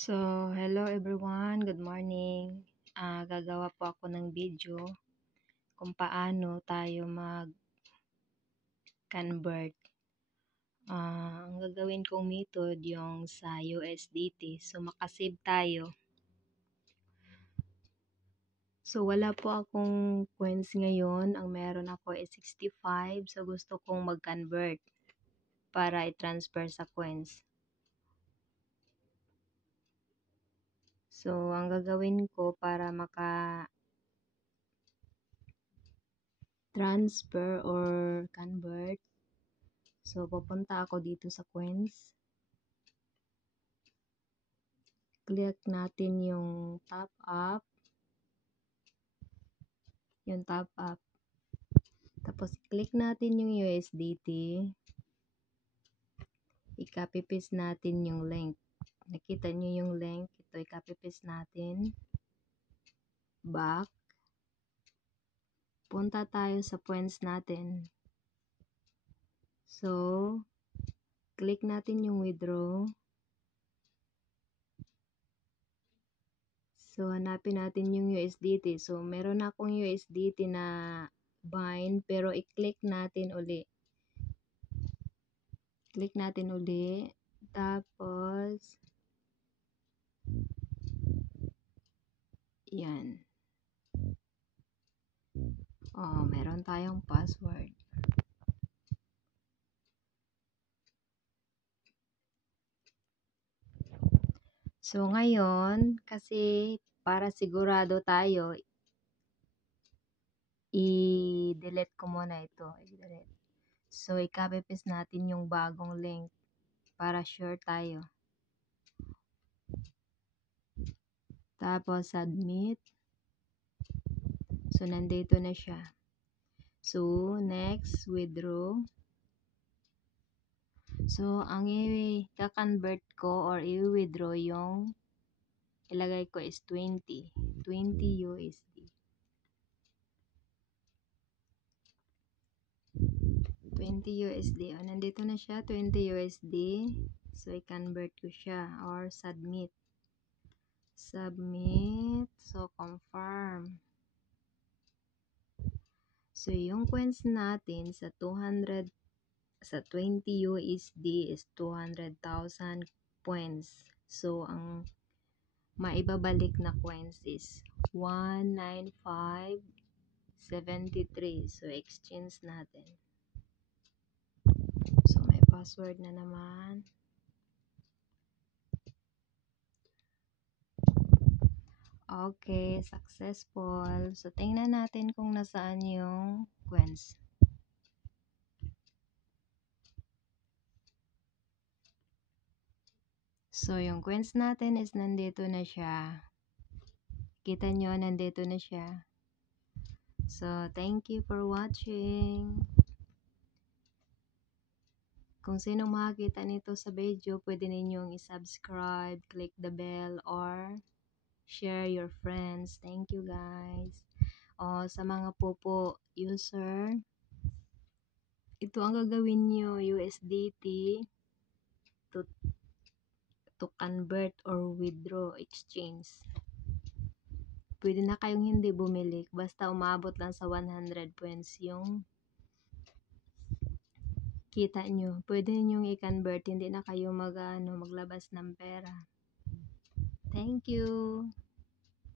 So, hello everyone, good morning. Gagawa po ako ng video kung paano tayo mag-convert. Ang gagawin kong method yung sa USDT. So, makasave tayo. So, wala po akong coins ngayon. Ang meron ako is 65. So, gusto kong mag-convert para i-transfer sa coins. So, ang gagawin ko para transfer or convert. So, pupunta ako dito sa coins. Click natin yung top up. Yung top up. Tapos, click natin yung USDT. I-copy paste natin yung link. Nakita nyo yung link. Ito, i-copy paste natin. Back. Punta tayo sa points natin. So, click natin yung withdraw. So, hanapin natin yung USDT. So, meron akong USDT na bind, pero i-click natin uli. Click natin uli. Tapos, yan. Meron tayong password. So, ngayon, kasi para sigurado tayo, i-delete ko muna ito. I-delete. So, i-copy paste natin yung bagong link para sure tayo. Tapos, submit. So, nandito na siya. So, next, withdraw. So, ang i-convert ko or i-withdraw yung ilagay ko is 20 USD. 20 USD. Nandito na siya, 20 USD. So, i-convert ko siya or submit. Submit. So, confirm. So, yung coins natin sa 20 USD is 200,000 points. So, ang maibabalik na coins is 195.73. So, exchange natin. So, may password na naman. Okay, successful. So, tingnan natin kung nasaan yung coins. So, yung coins natin is nandito na siya. Kita nyo, nandito na siya. So, thank you for watching. Kung sino makakita nito sa video, pwede ninyong i-subscribe, click the bell, or share your friends. Thank you, guys. Sa mga Popo user, ito ang gagawin nyo, USDT, to convert or withdraw, exchange. Pwede na kayong hindi bumili, basta umabot lang sa 100 points yung kita nyo. Pwede ninyong i-convert, hindi na kayo maglabas ng pera. Thank you.